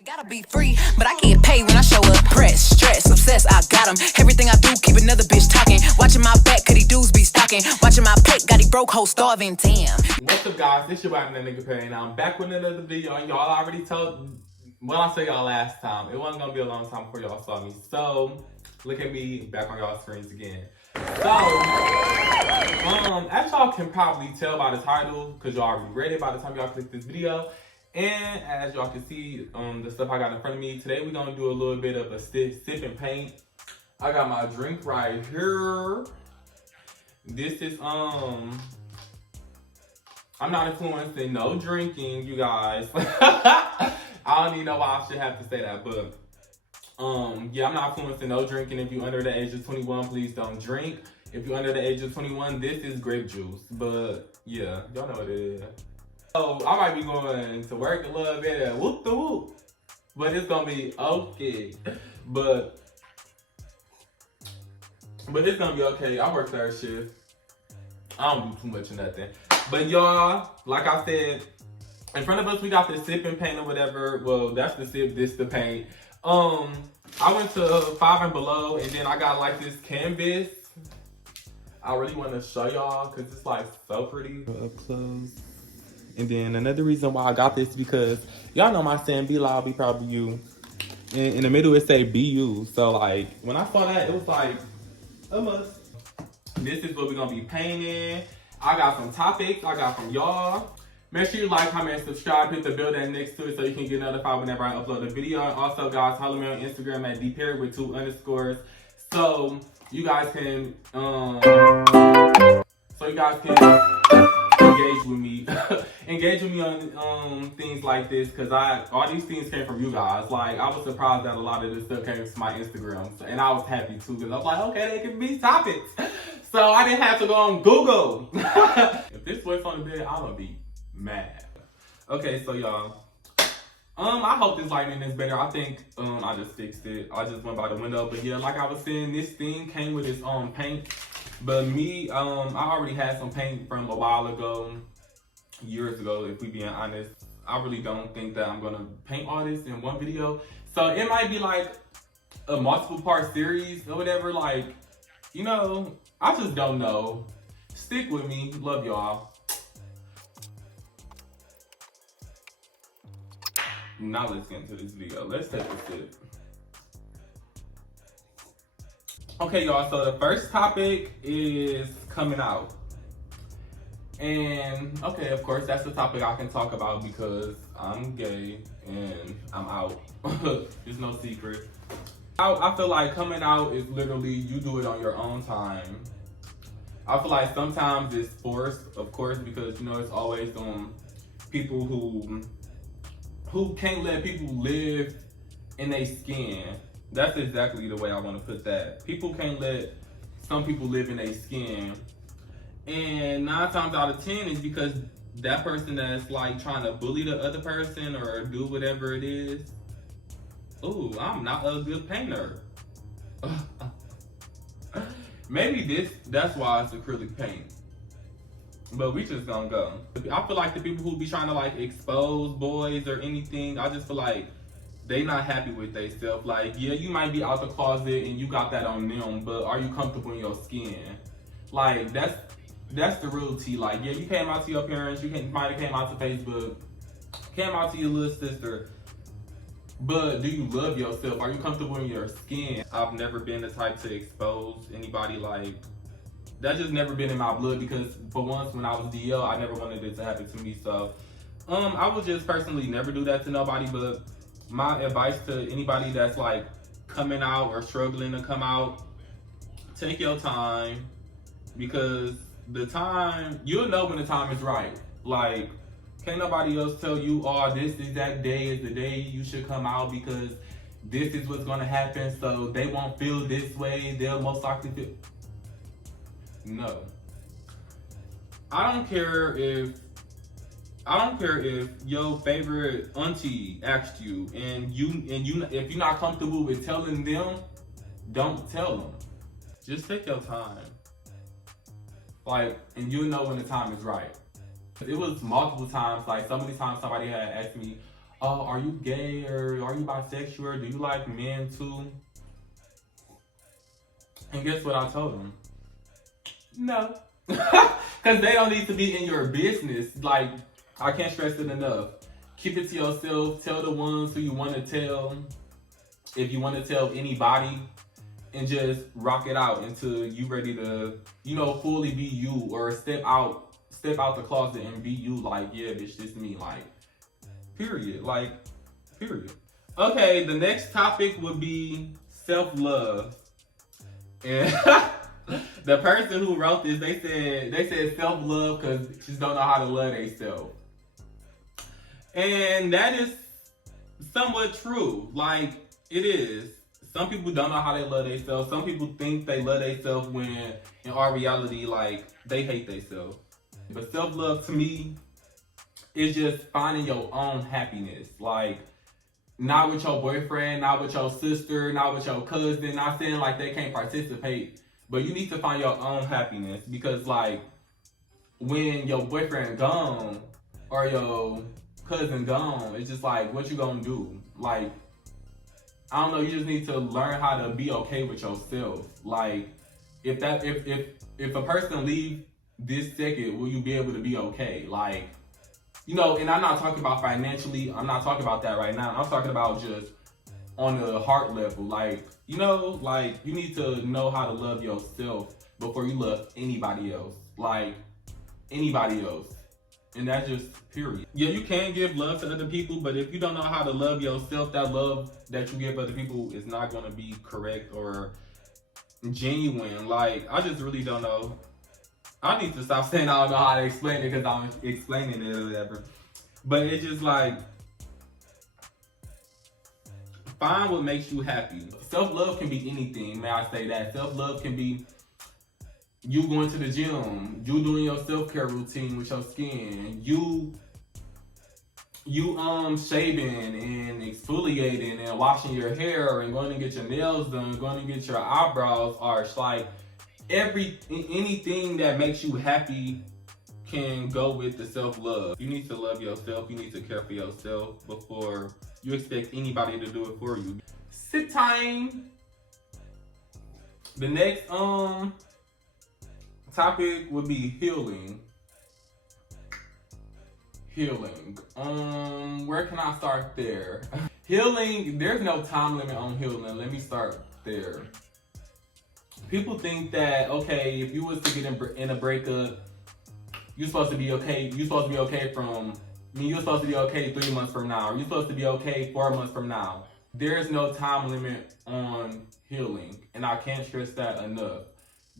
It gotta be free, but I can't pay when I show up. Press, stress, obsessed, I got him. Everything I do, keep another bitch talking. Watching my back, cause he dudes be stalking. Watching my pay, got he broke, whole starving, damn. What's up, guys? It's your boy, BACKKK, and I'm back with another video. And y'all already told, well, I said y'all last time, it wasn't gonna be a long time before y'all saw me. So, look at me back on y'all screens again. So, as y'all can probably tell by the title, because y'all already read it by the time y'all click this video. And as y'all can see, the stuff I got in front of me, today we're gonna do a little bit of a sip and paint. I got my drink right here. This is, I'm not influencing no drinking, you guys. I don't even know why I should have to say that, but yeah, I'm not influencing no drinking. If you're under the age of 21, please don't drink. If you're under the age of 21, this is grape juice. But yeah, y'all know what it is. So I might be going to work a little bit and whoop the whoop, but it's gonna be okay. But it's gonna be okay. I work third shift. I don't do too much of nothing. But y'all, like I said, in front of us we got the sip and paint or whatever. Well, that's the sip, this the paint. I went to 5 and Below, and then I got like this canvas. I really want to show y'all because it's like so pretty up close. And then another reason why I got this because y'all know my saying, be loud, be proud, be you. And in the middle it say be you. So like when I saw that, it was like a must. This is what we're gonna be painting. I got some topics I got from y'all. Make sure you like, comment, and subscribe. Hit the bell that next to it so you can get notified whenever I upload a video. And also, guys, follow me on Instagram at dperry with 2 underscores. So you guys can engage with me. Engage with me on things like this, because all these things came from you guys. Like, I was surprised that a lot of this stuff came from my Instagram. And I was happy too, because I was like, okay, they can be topics. So I didn't have to go on Google. If this voice on the bed, I'm gonna be mad. Okay, so y'all, I hope this lighting is better. I think I just fixed it. I just went by the window. But yeah, like I was saying, this thing came with its own paint. But me, I already had some paint from a while ago, years ago, if we being honest. I really don't think that I'm gonna paint all this in one video. So it might be like a multiple part series or whatever. Like, you know, I just don't know. Stick with me. Love y'all. Now let's get into this video. Let's take a sip. Okay, y'all, so the first topic is coming out. And, okay, of course, that's the topic I can talk about because I'm gay and I'm out. There's no secret. I feel like coming out is literally, you do it on your own time. I feel like sometimes it's forced, of course, because, you know, it's always people who can't let people live in their skin. That's exactly the way I want to put that. People can't let some people live in their skin. And 9 times out of 10 is because that person that's like trying to bully the other person or do whatever it is. Ooh, I'm not a good painter. Maybe that's why it's acrylic paint. But we just gonna go. I feel like the people who be trying to like expose boys or anything, I just feel like they not happy with themselves. Like, yeah, you might be out the closet and you got that on them, but are you comfortable in your skin? Like, that's the real tea. Like, yeah, you came out to your parents, you might have came out to Facebook, came out to your little sister, but do you love yourself? Are you comfortable in your skin? I've never been the type to expose anybody. Like, that's just never been in my blood, because for once when I was DL, I never wanted it to happen to me. So I would just personally never do that to nobody. But my advice to anybody that's like coming out or struggling to come out, take your time, because the time, you'll know when the time is right. Like, can't nobody else tell you, oh, this is that day is the day you should come out because this is what's gonna happen, so they won't feel this way, they'll most likely feel. No. I don't care if your favorite auntie asked you and you if you're not comfortable with telling them, don't tell them. Just take your time. Like, and you'll know when the time is right. It was multiple times, like so many times somebody had asked me, oh, are you gay or are you bisexual? Or do you like men too? And guess what I told them? No. Because they don't need to be in your business. Like, I can't stress it enough. Keep it to yourself. Tell the ones who you want to tell. If you want to tell anybody, and just rock it out until you ready to, fully be you, or step out the closet and be you. Like, yeah, bitch, this me. Like, period. Like, period. Okay, the next topic would be self-love. And the person who wrote this, they said self-love because just don't know how to love themselves. And that is somewhat true. Like, it is. Some people don't know how they love themselves. Some people think they love themselves when in our reality, like, they hate themselves. But self-love to me is just finding your own happiness. Like, not with your boyfriend, not with your sister, not with your cousin. Not saying like they can't participate, but you need to find your own happiness. Because like, when your boyfriend gone or your cousin gone, it's just like, what you gonna do? Like, I don't know, you just need to learn how to be okay with yourself. Like, if a person leave this second, will you be able to be okay? Like, and I'm not talking about financially, I'm not talking about that right now. I'm talking about just on the heart level. Like, like, you need to know how to love yourself before you love anybody else. Like, anybody else. And that's just period. Yeah, you can give love to other people, but if you don't know how to love yourself, that love that you give other people is not going to be correct or genuine. Like, I just really don't know. I need to stop saying I don't know how to explain it because I'm explaining it or whatever. But it's just like, find what makes you happy. Self-love can be anything, may I say that. Self-love can be you going to the gym, you doing your self-care routine with your skin, you shaving and exfoliating and washing your hair and going to get your nails done, going to get your eyebrows arched. Like, anything that makes you happy can go with the self-love. You need to love yourself. You need to care for yourself before you expect anybody to do it for you. Sit time. The next topic would be healing. Healing. Where can I start there? Healing, there's no time limit on healing. Let me start there. People think that, okay, if you was to get in a breakup, you're supposed to be okay. You're supposed to be okay you're supposed to be okay 3 months from now. Or you're supposed to be okay 4 months from now. There is no time limit on healing. And I can't stress that enough.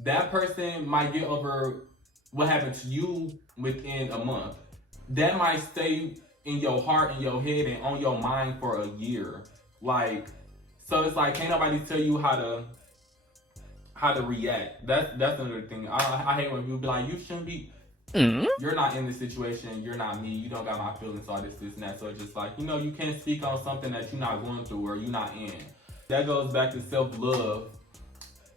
That person might get over what happened to you within a month. That might stay in your heart, in your head, and on your mind for a year. Like, so it's like, can't nobody tell you how to react. That's another thing. I hate when people be like, you shouldn't be. You're not in this situation. You're not me. You don't got my feelings, all this, and that. So it's just like, you can't speak on something that you're not going through or you're not in. That goes back to self-love.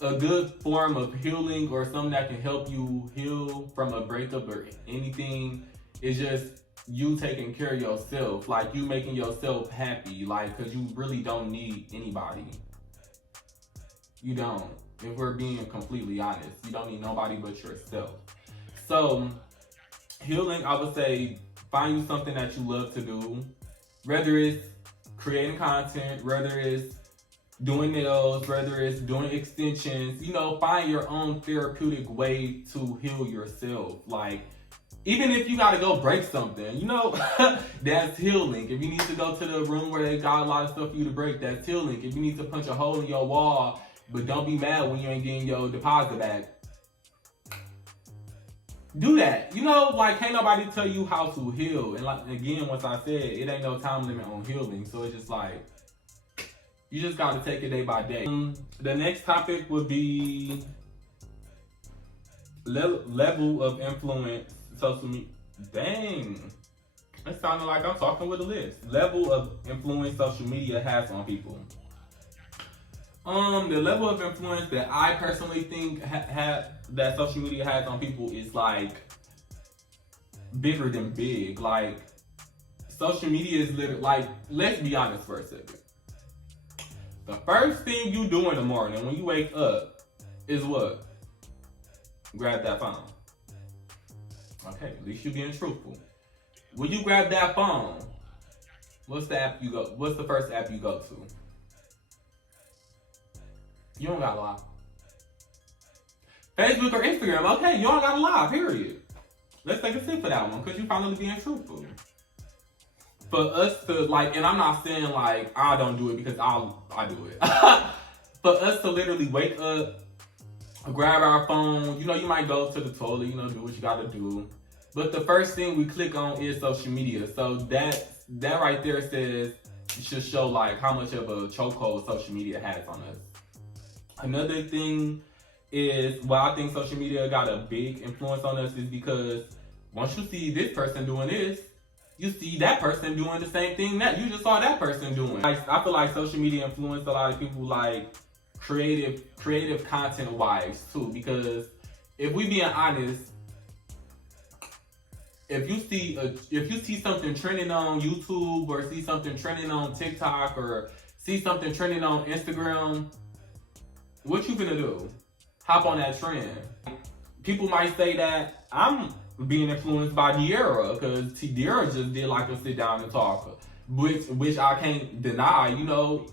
A good form of healing or something that can help you heal from a breakup or anything is just you taking care of yourself. Like, you making yourself happy. Like, because you really don't need anybody. You don't. If we're being completely honest, you don't need nobody but yourself. So, healing, I would say, find you something that you love to do. Whether it's creating content, whether it's doing nails, whether it's doing extensions, find your own therapeutic way to heal yourself. Like, even if you gotta go break something, that's healing. If you need to go to the room where they got a lot of stuff for you to break, that's healing. If you need to punch a hole in your wall, but don't be mad when you ain't getting your deposit back, do that. Like, can't nobody tell you how to heal. And like, again, once I said, it ain't no time limit on healing. So it's just like, you just gotta take it day by day. The next topic would be level of influence social media. Dang. It sounded like I'm talking with a list. Level of influence social media has on people. The level of influence that I personally think that social media has on people is like bigger than big. Like, social media is literally, like, let's be honest for a second. The first thing you do in the morning when you wake up is what? Grab that phone. Okay, at least you're being truthful. When you grab that phone, what's the first app you go to? You don't gotta lie. Facebook or Instagram, okay, you don't gotta lie, period. Let's take a sip for that one, because you finally being truthful. For us to, like, and I'm not saying, like, I don't do it because I do it. For us to literally wake up, grab our phone, you know, you might go to the toilet, you know, do what you gotta do. But the first thing we click on is social media. So that right there says, it should show, like, how much of a chokehold social media has on us. Another thing is why I think social media got a big influence on us is because once you see this person doing this, you see that person doing the same thing that you just saw that person doing. Like, I feel like social media influenced a lot of people, like, creative content wise too, because if we being honest, if you see something trending on YouTube or see something trending on TikTok or see something trending on Instagram, what you gonna do? Hop on that trend. People might say that I'm being influenced by De'Ara because De'Ara just did like a sit down and talk, which I can't deny. You know,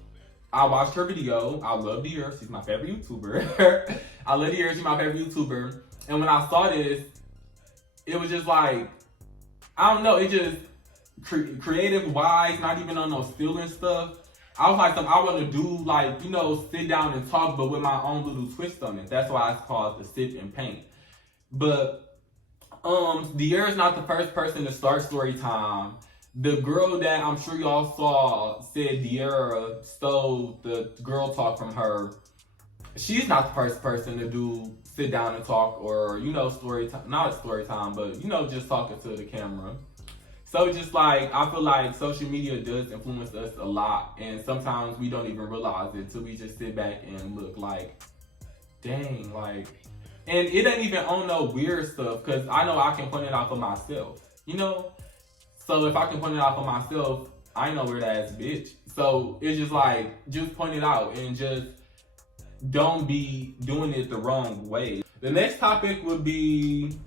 I watched her video. I love De'Ara. She's my favorite YouTuber. I love De'Ara. She's my favorite YouTuber. And when I saw this, it was just like, I don't know. It just creative wise, not even on no stealing stuff. I was like, I want to do, like, you know, sit down and talk, but with my own little twist on it. That's why it's called the sip and paint. But De'Ara's not the first person to start story time. The girl that I'm sure y'all saw said De'Ara stole the girl talk from her. She's not the first person to do sit down and talk or, you know, story time, not story time, but, you know, just talking to the camera. So just like, I feel like social media does influence us a lot, and sometimes we don't even realize it till we just sit back and look like, dang, like, and it ain't even on no weird stuff, because I know I can point it out for myself, you know? So if I can point it out for myself, I know weird ass bitch. So it's just like, just point it out and just don't be doing it the wrong way. The next topic would be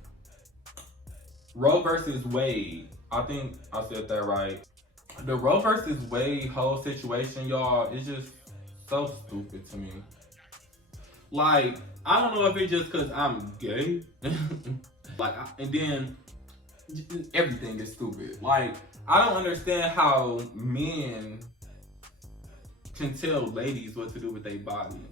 Roe versus Wade. I think I said that right. The Roe versus Wade whole situation, y'all, is just so stupid to me. Like, I don't know if it's just because I'm gay. Like, and then everything is stupid. Like, I don't understand how men can tell ladies what to do with their body.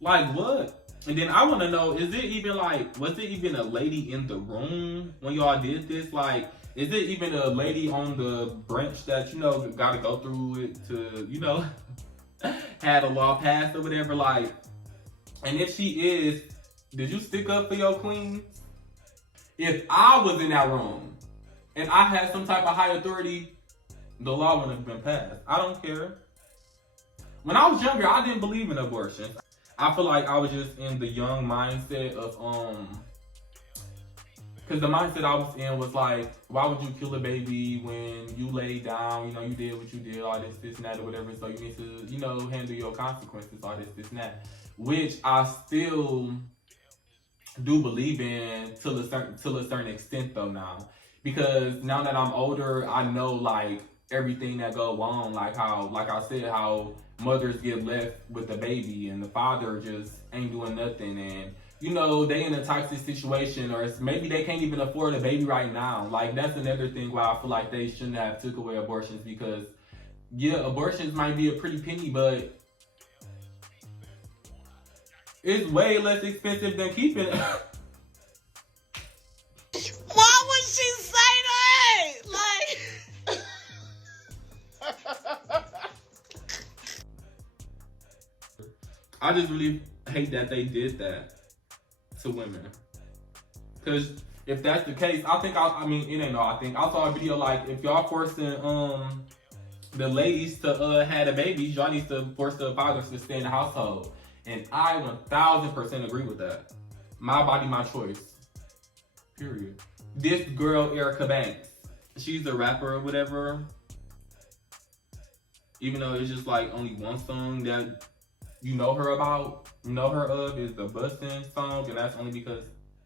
Like, what? And then I want to know, is it even like, was it even a lady in the room when y'all did this? Like, is it even a lady on the branch that, you know, got to go through it to, you know, had a law passed or whatever? Like, and if she is, did you stick up for your queen? If I was in that room and I had some type of high authority, the law wouldn't have been passed. I don't care. When I was younger, I didn't believe in abortion. I feel like I was just in the young mindset of, because the mindset I was in was like, why would you kill a baby when you laid down, you know, you did what you did, all this, and that, or whatever, so you need to, you know, handle your consequences, all this, and that. Which I still do believe in till a certain extent though now. Because now that I'm older, I know like everything that go on, like how, like I said, how mothers get left with the baby and the father just ain't doing nothing, and you know, they in a toxic situation, or maybe they can't even afford a baby right now. Like, that's another thing why I feel like they shouldn't have took away abortions, because yeah, abortions might be a pretty penny, but it's way less expensive than keeping it. Why would she say that? Like, I just really hate that they did that to women. Because if that's the case, I mean, it ain't no, I saw a video like, if y'all forcing the ladies to have a baby, y'all need to force the fathers to stay in the household. And I 1000% agree with that. My body, my choice. Period. This girl, Erica Banks, she's a rapper or whatever. Even though it's just like only one song that you know her of is the Bustin' song, and that's only because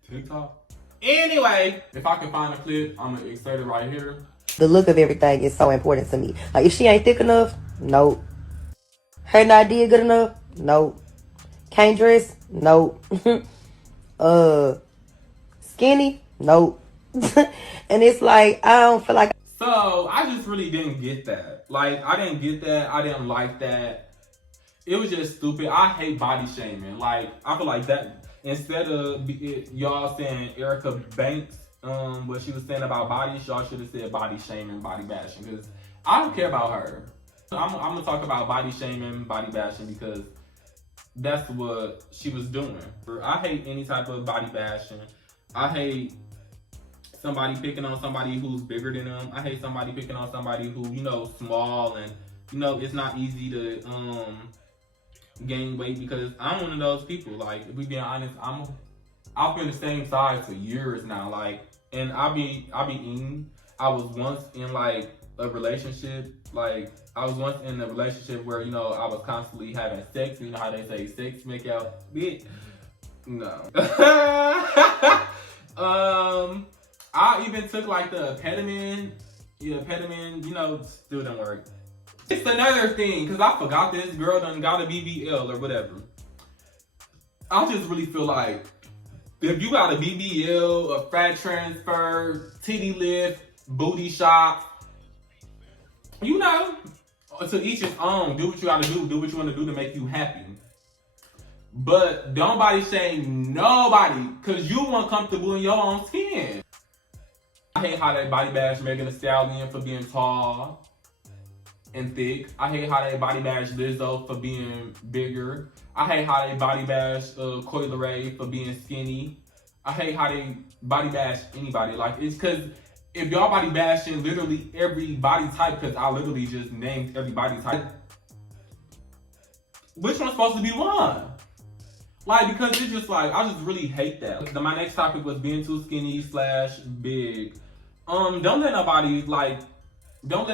TikTok. Anyway, if I can find a clip, I'm gonna insert it right here. The look of everything is so important to me. Like, if she ain't thick enough, nope. Her not did good enough, nope. Can't dress, nope. Skinny, nope. And it's like, I don't feel like. So I just really didn't get that. Like, I didn't get that. I didn't like that. It was just stupid. I hate body shaming. Like, I feel like that, instead of y'all saying Erica Banks, what she was saying about bodies, y'all should have said body shaming, body bashing. Because I don't care about her. I'm going to talk about body shaming, body bashing, because that's what she was doing. I hate any type of body bashing. I hate somebody picking on somebody who's bigger than them. I hate somebody picking on somebody who, you know, small, and, you know, it's not easy to gain weight, because I'm one of those people. Like, if we being honest, I've been the same size for years now. Like, and I be eating. I was once in like a relationship. Like, I was once in a relationship where, you know, I was constantly having sex. You know how they say sex make out bitch? No. I even took like the Petamin. Yeah, Petamin, you know, still don't work. It's another thing, because I forgot this girl done got a BBL or whatever. I just really feel like if you got a BBL, a fat transfer, titty lift, booty shot, you know, to each his own. Do what you gotta do what you want to do to make you happy. But don't body shame nobody, because you uncomfortable in your own skin. I hate how they body bash Megan Thee Stallion for being tall and thick. I hate how they body bash Lizzo for being bigger. I hate how they body bash Coi Leray for being skinny. I hate how they body bash anybody. Like, it's because if y'all body bashing literally every body type, because I literally just named every body type, which one's supposed to be one? Like, because it's just like, I just really hate that. My next topic was being too skinny / big. Don't let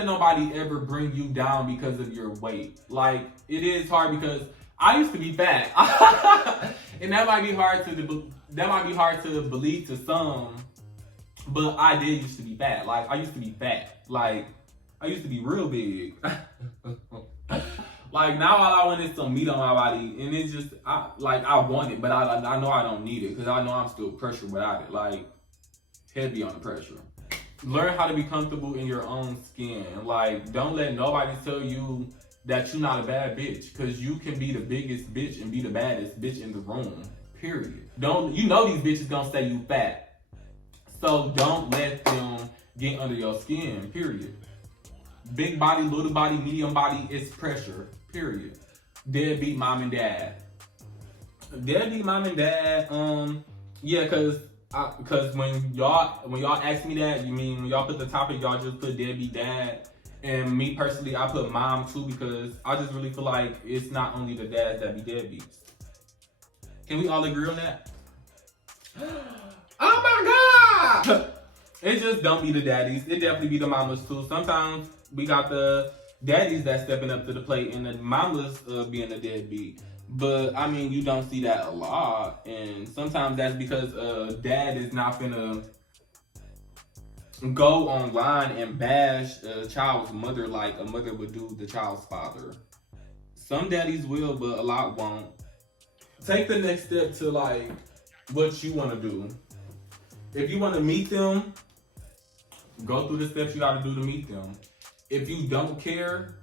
nobody ever bring you down because of your weight. Like, it is hard, because I used to be fat. And that might be hard to believe to some, but I did used to be fat. Like, I used to be fat. Like, I used to be real big. Like, now all I want is some meat on my body, and it's just, I want it, but I know I don't need it, because I know I'm still pressured without it. Like, heavy on the pressure. Learn how to be comfortable in your own skin. Like, don't let nobody tell you that you're not a bad bitch, because you can be the biggest bitch and be the baddest bitch in the room, period. You know these bitches gonna say you fat, so don't let them get under your skin, period. Big body, little body, medium body, it's pressure, period. Deadbeat mom and dad. Deadbeat mom and dad, yeah, because when y'all ask me that, you mean when y'all put the topic, y'all just put deadbeat dad. And me personally, I put mom too, because I just really feel like it's not only the dads that be deadbeats. Can we all agree on that? Oh my God! It just don't be the daddies. It definitely be the mamas too. Sometimes we got the daddies that stepping up to the plate, and the mamas being the deadbeat. But I mean, you don't see that a lot, and sometimes that's because dad is not finna go online and bash a child's mother like a mother would do the child's father. Some daddies will, but a lot won't. Take the next step to like what you want to do. If you want to meet them, go through the steps you got to do to meet them. If you don't care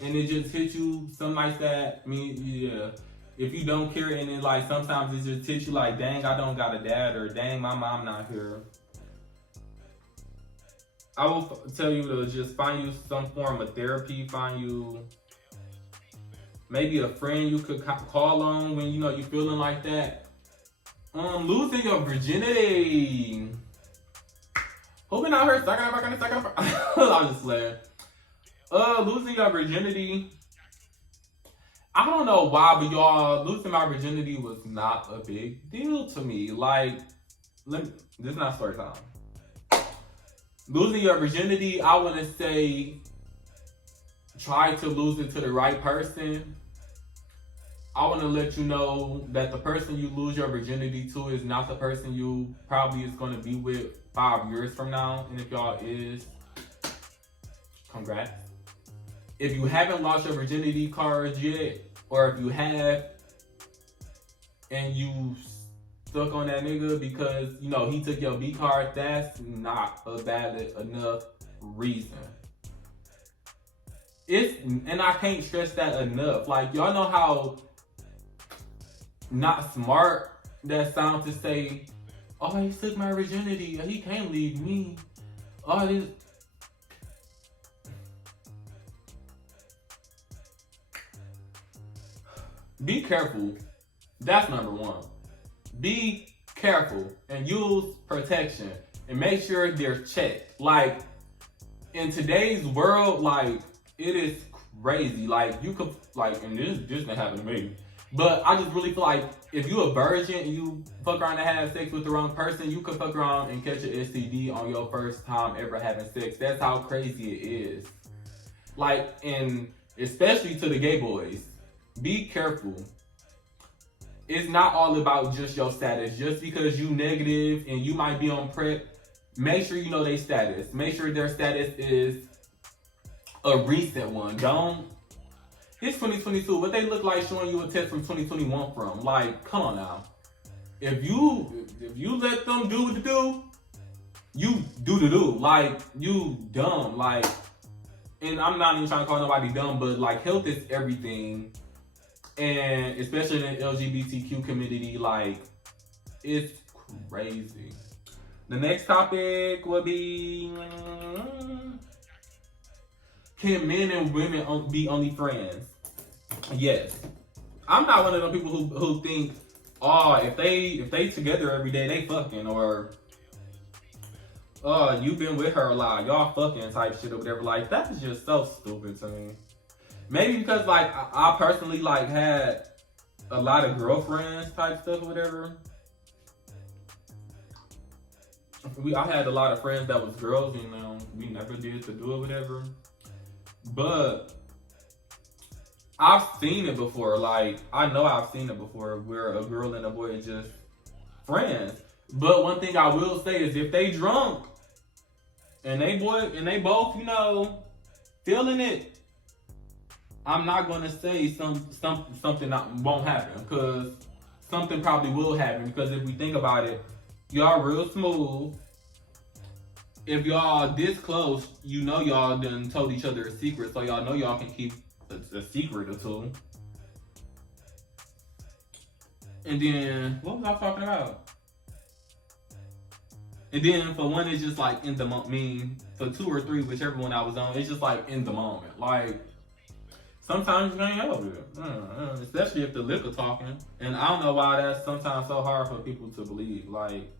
and it just hits you something like that, I mean, yeah. If you don't care and it like sometimes it just hits you like, dang, I don't got a dad, or dang, my mom not here, I will tell you to just find you some form of therapy. Find you maybe a friend you could call on when you know you feeling like that. Losing your virginity. Who been out here sucking back on the second? I'm just playing. Losing your virginity. I don't know why, but y'all, losing my virginity was not a big deal to me. Like, this is not story time. losing your virginity, I want to say try to lose it to the right person. I want to let you know that the person you lose your virginity to is not the person you probably is going to be with 5 years from now. And if y'all is, congrats. If you haven't lost your virginity cards yet, or if you have, and you stuck on that nigga because, you know, he took your B card, that's not a valid enough reason. And I can't stress that enough. Like, y'all know how not smart that sounds to say, oh, he took my virginity, he can't leave me. Oh, this. Be careful. That's number one. Be careful and use protection and make sure they're checked. Like, in today's world, like, it is crazy. Like, you could, like, and this didn't happen to me, but I just really feel like if you a virgin and you fuck around and have sex with the wrong person, you could fuck around and catch an STD on your first time ever having sex. That's how crazy it is. Like, and especially to the gay boys, be careful. It's not all about just your status. Just because you negative and you might be on PrEP, make sure you know their status. Make sure their status is a recent one. Don't. It's 2022. What they look like showing you a test from 2021 from? Like, come on now. If you let them do what to do, you do the do. Like, you dumb. Like, and I'm not even trying to call nobody dumb, but like, health is everything. And especially in the LGBTQ community, like, it's crazy. The next topic would be, can men and women be only friends? Yes. I'm not one of those people who think, oh, if they together every day, they fucking, or oh, you've been with her a lot, y'all fucking type shit or whatever. Like, that's just so stupid to me. Maybe because, like, I personally, like, had a lot of girlfriends type stuff or whatever. I had a lot of friends that was girls, you know, we never did to do it, whatever. But I've seen it before. Like, I know I've seen it before where a girl and a boy are just friends. But one thing I will say is if they drunk and they both, you know, feeling it, I'm not gonna say something that won't happen, because something probably will happen. Because if we think about it, y'all real smooth. If y'all this close, you know y'all done told each other a secret, so y'all know y'all can keep a secret or two. And then what was I talking about? And then for one, it's just like in the moment. I mean, for 2 or 3, whichever one I was on, it's just like in the moment. Like, sometimes you can't help it, especially if the liquor talking. And I don't know why that's sometimes so hard for people to believe. Like,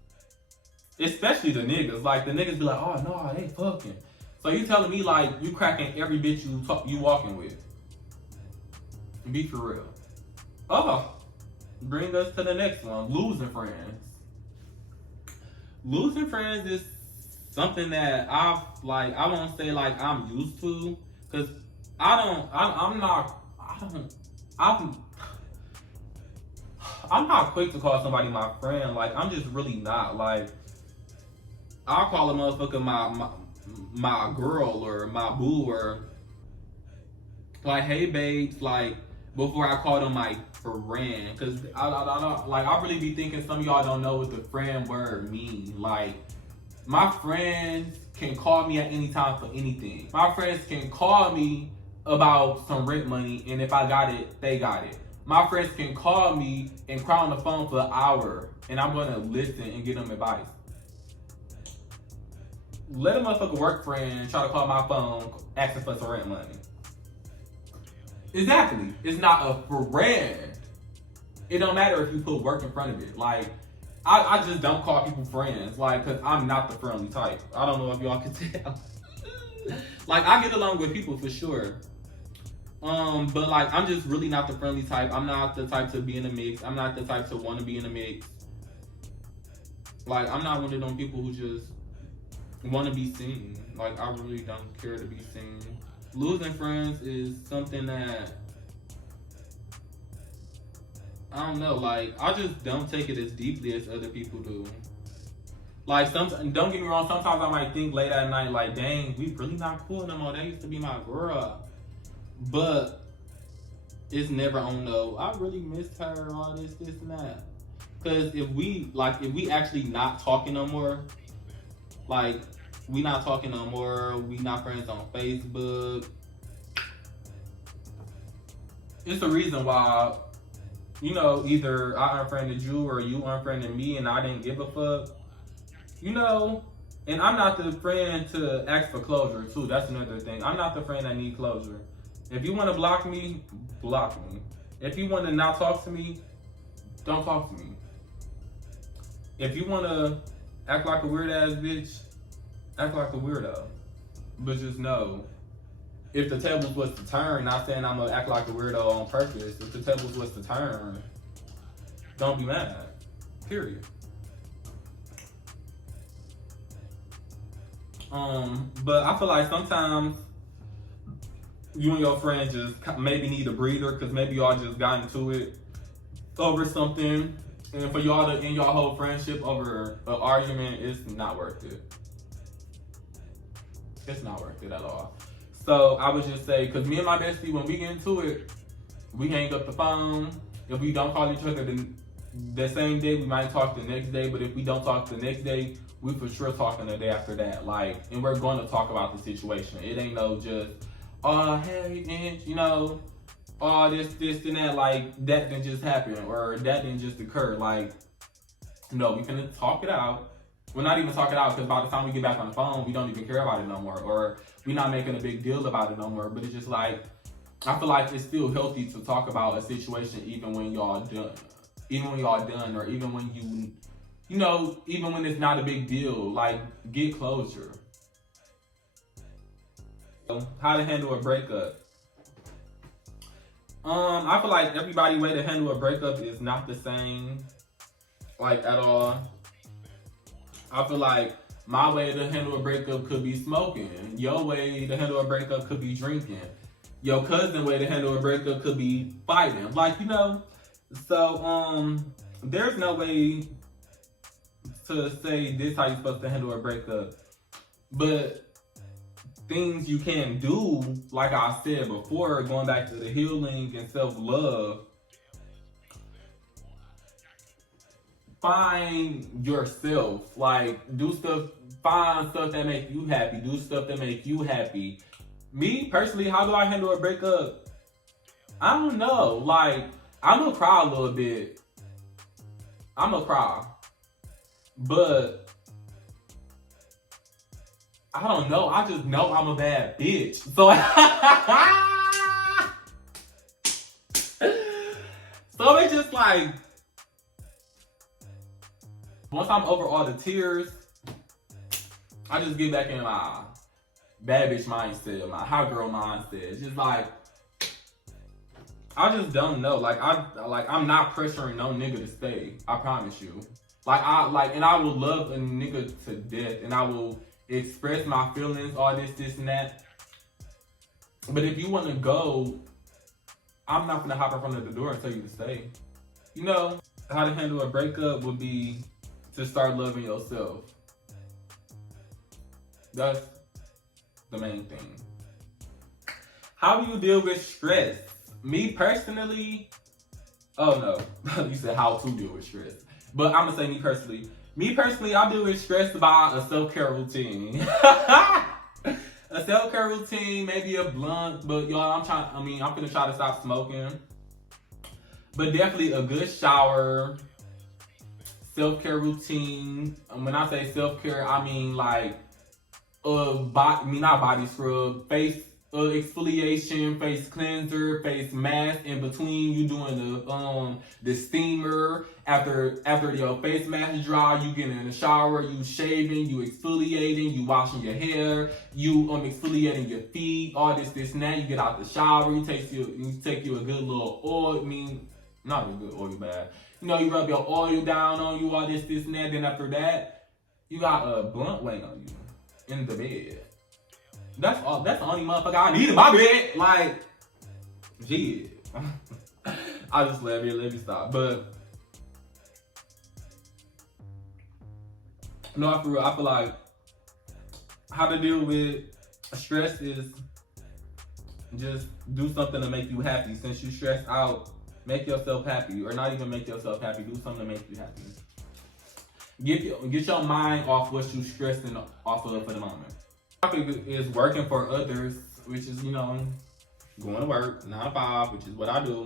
especially the niggas. Like, the niggas be like, oh no, they fucking. So you telling me like you cracking every bitch you walking with? Be for real. Oh, bring us to the next one. Losing friends. Losing friends is something that I won't say like I'm used to, because I'm not quick to call somebody my friend. Like, I'm just really not. Like, I'll call a motherfucker my girl or my boo, or like, hey babes, like, before I call them my friend. Cause I really be thinking some of y'all don't know what the friend word means. Like, my friends can call me at any time for anything. My friends can call me about some rent money, and if I got it, they got it. My friends can call me and cry on the phone for an hour, and I'm gonna listen and give them advice. Let a motherfucker work friend try to call my phone asking for some rent money. Exactly. It's not a friend. It don't matter if you put work in front of it. Like, I just don't call people friends, like, because I'm not the friendly type. I don't know if y'all can tell. Like, I get along with people for sure. But like, I'm just really not the friendly type. I'm not the type to be in a mix. I'm not the type to want to be in a mix. Like, I'm not one of them people who just want to be seen. Like, I really don't care to be seen. Losing friends is something that, I don't know, like, I just don't take it as deeply as other people do. Like, don't get me wrong, sometimes I might think late at night, like, dang, we really not cool no more. That used to be my girl. But it's never on no, I really missed her, all this, and that. Because if we actually not talking no more, like, we not talking no more, we not friends on Facebook, it's the reason why, you know, either I unfriended you or you unfriended me and I didn't give a fuck. You know, and I'm not the friend to ask for closure too. That's another thing. I'm not the friend that need closure. If you want to block me, block me. If you want to not talk to me, don't talk to me. If you want to act like a weird ass bitch, act like a weirdo. But just know, if the tables was to turn, not saying I'm gonna act like a weirdo on purpose. If the tables was to turn, don't be mad. Period. But I feel like sometimes you and your friend just maybe need a breather because maybe y'all just got into it over something, and for y'all to end your whole friendship over an argument, it's not worth it. It's not worth it at all. So I would just say, because me and my bestie, when we get into it, we hang up the phone. If we don't call each other the same day, we might talk the next day. But if we don't talk the next day, we for sure talking the day after that. Like, and we're going to talk about the situation. It ain't no just, oh, hey, and you know, oh, this, and that. Like, that didn't just happen, or that didn't just occur. Like, no, we finna talk it out. We're not even talking out because by the time we get back on the phone, we don't even care about it no more, or we're not making a big deal about it no more. But it's just like, I feel like it's still healthy to talk about a situation even when y'all done, or even when you know, even when it's not a big deal. Like, get closure. How to handle a breakup. I feel like everybody's way to handle a breakup is not the same, like, at all. I feel like my way to handle a breakup could be smoking. Your way to handle a breakup could be drinking. Your cousin's way to handle a breakup could be fighting. Like, you know, so there's no way to say this how you're supposed to handle a breakup. But things you can do, like I said before, going back to the healing and self-love, find yourself. Like, do stuff, find stuff that make you happy. Do stuff that make you happy. Me, personally, how do I handle a breakup? I don't know. Like, I'm gonna cry a little bit. I'm gonna cry. But I don't know. I just know I'm a bad bitch. So, so it's just like, once I'm over all the tears, I just get back in my bad bitch mindset, my hot girl mindset. It's just like, I just don't know. Like, I'm not pressuring no nigga to stay. I promise you. And I will love a nigga to death, and I will express my feelings, all this, and that. But if you want to go, I'm not gonna hop in front of the door and tell you to stay. You know, how to handle a breakup would be to start loving yourself. That's the main thing. How do you deal with stress? Me personally, oh no, you said how to deal with stress. But I'm gonna say me personally. Me personally, I deal with stress by a self-care routine. A self-care routine, maybe a blunt, but y'all, I'm gonna try to stop smoking. But definitely a good shower, self-care routine. When I say self-care, I mean like, not body scrub, face exfoliation, face cleanser, face mask. In between, you doing the steamer. After your face mask is dry, you get in the shower, you shaving, you exfoliating, you washing your hair, you exfoliating your feet, all this and that. You get out the shower, you take you a good little oil. Not a good oil bath. You know, you rub your oil down on you, all this and that. Then after that, you got a blunt waiting on you. in the bed. That's all. That's the only motherfucker I need in my bed. Like, shit. I just let me stop. But no, for real, I feel like how to deal with stress is just do something to make you happy. Since you stressed out, make yourself happy, or not even make yourself happy. Do something to make you happy. Get your mind off what you stressing off of for the moment. Topic is working for others, which is, you know, going to work 9 to 5, which is what I do.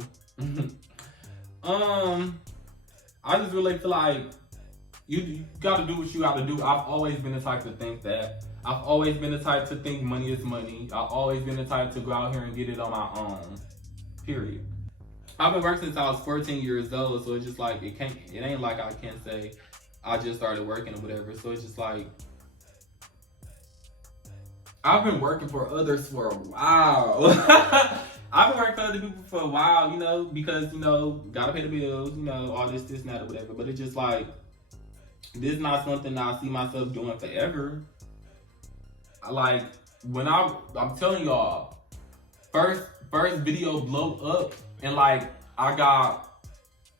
I just really feel like you gotta do what you gotta do. I've always been the type to think that. I've always been the type to think money is money. I've always been the type to go out here and get it on my own. Period. I've been working since I was 14 years old, so it's just like it ain't like I can't say I just started working or whatever. So it's just like I've been working for others for a while. I've been working for other people for a while, you know, because, you know, gotta pay the bills, you know, all this, and that, or whatever. But it's just like, this is not something I see myself doing forever. Like, when I'm telling y'all, first video blow up, and like, I got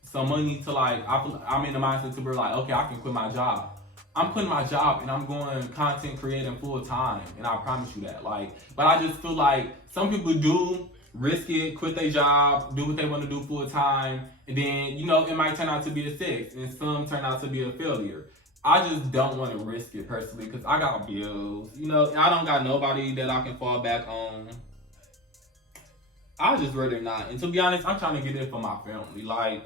some money to like, I'm in the mindset to be like, okay, I can quit my job. I'm quitting my job and I'm going content creating full time, and I promise you that. Like, but I just feel like some people do risk it, quit their job, do what they want to do full time, and then, you know, it might turn out to be a success, and some turn out to be a failure. I just don't want to risk it personally because I got bills. You know, I don't got nobody that I can fall back on. I just rather not. And to be honest, I'm trying to get it for my family. Like,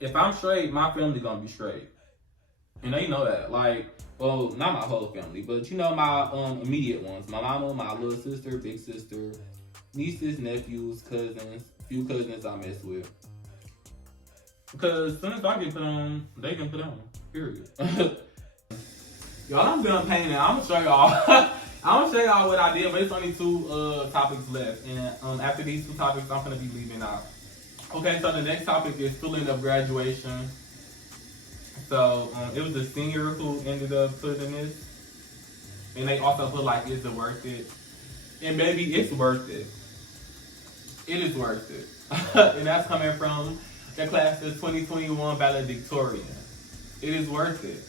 if I'm straight, my family gonna be straight. And they know that. Like, well, not my whole family, but you know, my immediate ones. My mama, my little sister, big sister, nieces, nephews, cousins, few cousins I mess with. Because as soon as I get put on, they can put on. Period. Y'all, I'm done painting. I'm gonna show y'all. I'm gonna show y'all what I did, but it's only 2 topics left. And after these 2 topics, I'm gonna be leaving out. Okay, so the next topic is feeling of graduation. So it was a senior who ended up putting this, and they also put like, is it worth it? And baby, it's worth it. It is worth it. And that's coming from the class of 2021 valedictorian. It is worth it.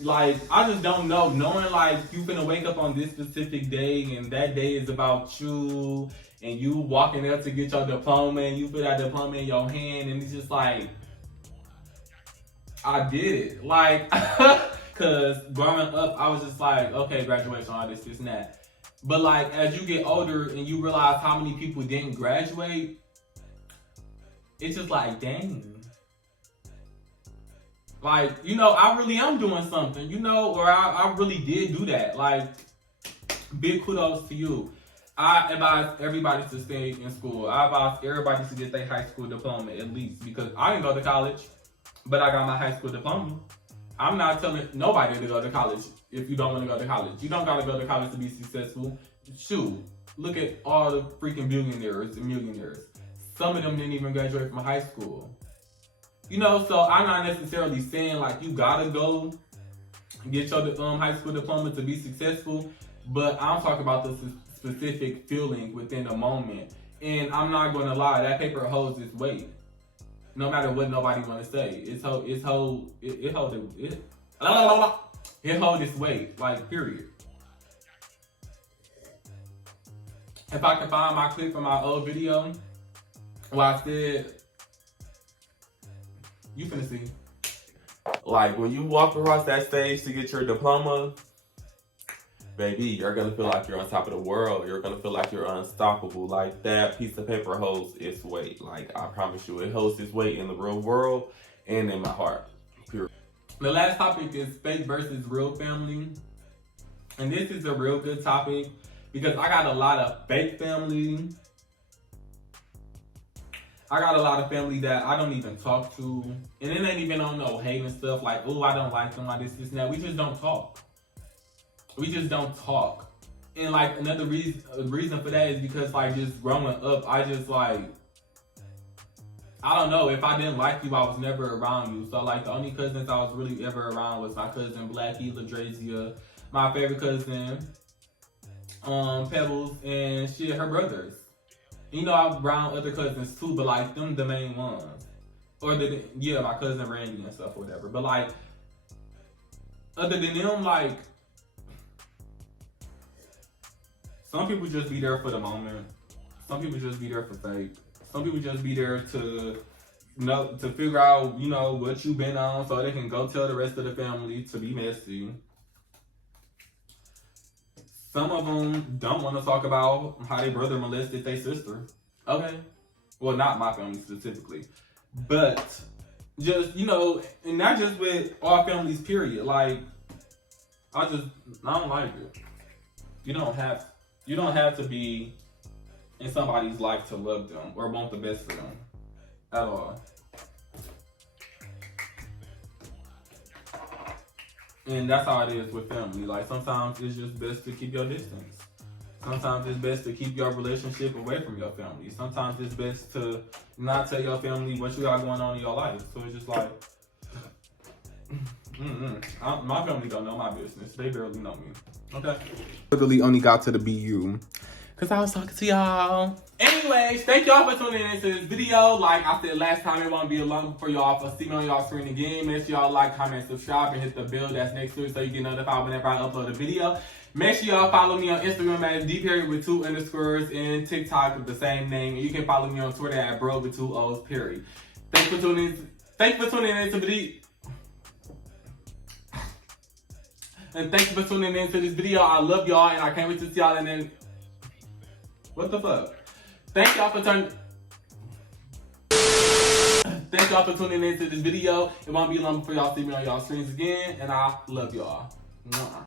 Like, I just don't know, knowing like you're gonna wake up on this specific day and that day is about you, and you walking up to get your diploma and you put that diploma in your hand, and it's just like, I did it. Like, cause growing up, I was just like, okay, graduation, all this, and that. But like, as you get older and you realize how many people didn't graduate, it's just like, dang. Like, you know, I really am doing something, you know, or I really did do that. Like, big kudos to you. I advise everybody to stay in school. I advise everybody to get their high school diploma at least, because I didn't go to college, but I got my high school diploma. I'm not telling nobody to go to college if you don't want to go to college. You don't got to go to college to be successful. Shoot, look at all the freaking billionaires and millionaires. Some of them didn't even graduate from high school. You know, so I'm not necessarily saying like you gotta go get your high school diploma to be successful, but I'm talking about the specific feeling within the moment. And I'm not gonna lie, that paper holds its weight. No matter what nobody wanna say, it hold its weight, like, period. If I can find my clip from my old video where I said, you finna see. Like, when you walk across that stage to get your diploma, baby, you're gonna feel like you're on top of the world. You're gonna feel like you're unstoppable. Like, that piece of paper holds its weight. Like, I promise you, it holds its weight in the real world and in my heart. Period. The last topic is fake versus real family. And this is a real good topic because I got a lot of fake family. I got a lot of family that I don't even talk to. And it ain't even on no hate and stuff like, oh, I don't like them, like this, and that. We just don't talk. We just don't talk. And like, another reason for that is because like, just growing up, I just like, I don't know, if I didn't like you, I was never around you. So like, the only cousins I was really ever around was my cousin Blackie, Ladrazia, my favorite cousin, Pebbles, and shit, her brothers. You know, I'm around other cousins too, but like them the main ones. Or my cousin Randy and stuff or whatever. But like, other than them, like, some people just be there for the moment. Some people just be there for fake. Some people just be there to figure out, you know, what you've been on so they can go tell the rest of the family to be messy. Some of them don't want to talk about how their brother molested their sister. Okay. Well, not my family specifically. But just, you know, and not just with all families, period. Like, I don't like it. You don't have to be in somebody's life to love them or want the best for them at all. And that's how it is with family. Like, sometimes it's just best to keep your distance. Sometimes it's best to keep your relationship away from your family. Sometimes it's best to not tell your family what you got going on in your life. So it's just like, my family don't know my business. They barely know me. Okay. Literally only got to the BU because I was talking to y'all. Anyways, thank y'all for tuning into this video. Like I said last time, it won't be long for y'all for seeing me on y'all screen again. Make sure y'all like, comment, subscribe, and hit the bell that's next to it so you get notified whenever I upload a video. Make sure y'all follow me on Instagram at dperry with 2 underscores and TikTok with the same name. And you can follow me on Twitter at bro with 2 O's Perry. Thanks for tuning into the video. And thanks for tuning into this video. I love y'all and I can't wait to see y'all in the... What the fuck? Thank y'all for tuning into this video. It won't be long before y'all see me on y'all screens again. And I love y'all. Mwah.